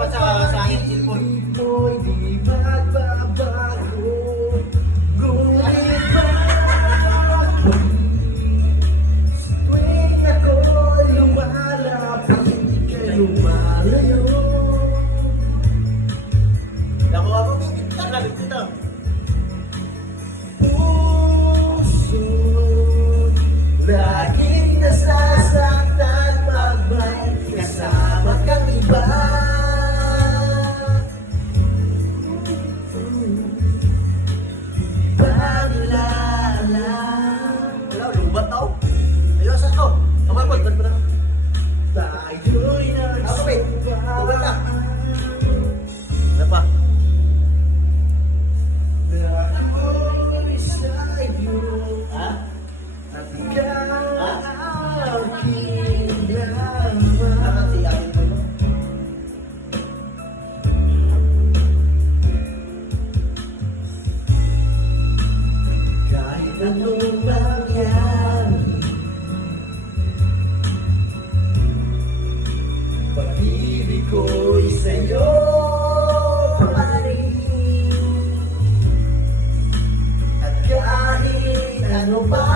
dapat sa aking cellphone. Mo'y di magbabago. Ngunit bakit tuwing ako'y lumalapit kay lumalayo? Ako bibigyan lang dito. Puso laging nasasaktan pag may kasama kang iba. Paalala. Wala, lubat ako. Ayun, saan ko? Kapag ko na. Tayo'y Ako, wait. Tubig na. nagsubaan Ano pa? na ako'y sa'yo Ha? at ikaw aking Bakit si laman. akin mo? Kahit anong mangyari, pag-ibig ko'y sa'yo pa rin. At kahit ano ba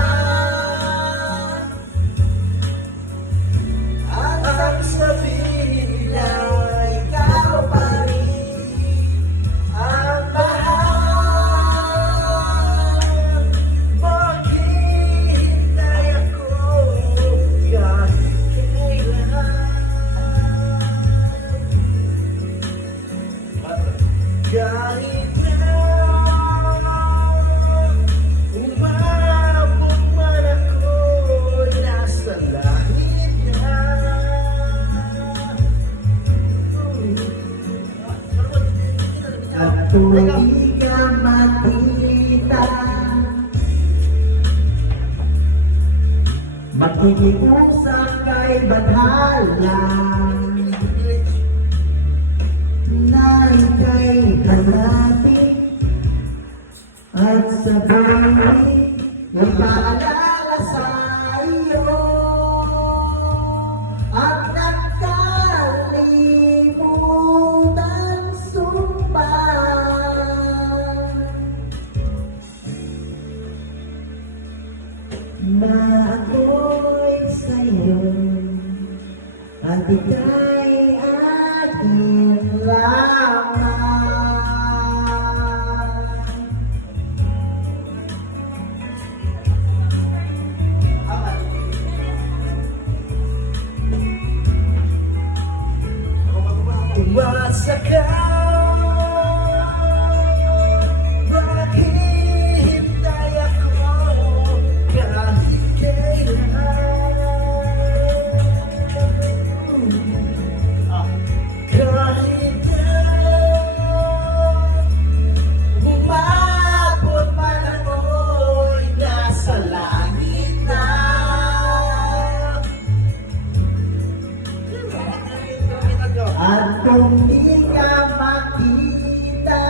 ang sabihin nila, ikaw pa rin ang mahal. Maghihintay ako kahit kailan. Kahit na umabot man ako nasa langit na. At kung di ka makita, makikiusap kay Badhala na ika'y hanapin at sabihin na paalala sa iyo at nakalimutan sumpa. Na ako'y sa'yo at ika'y aking lamang. Umasa ka, maghihintay ako kahit kailan. Kahit na umabot man ako'y nasa langit na. At kung di ka makita,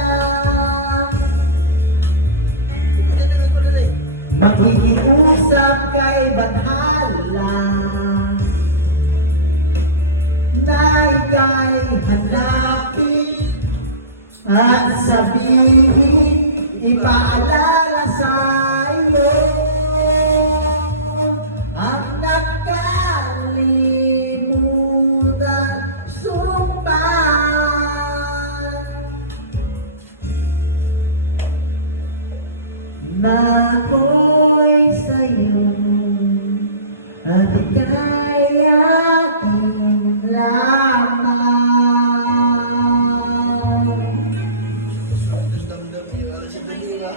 makikiusap kay Badhala na ika'y hanapin at sabihin, ipaalala sa iyo ang nakalimutan sumpa. Na ako'y sa'yo at ika'y aking lamang. Damdam yung alas ng dali nga.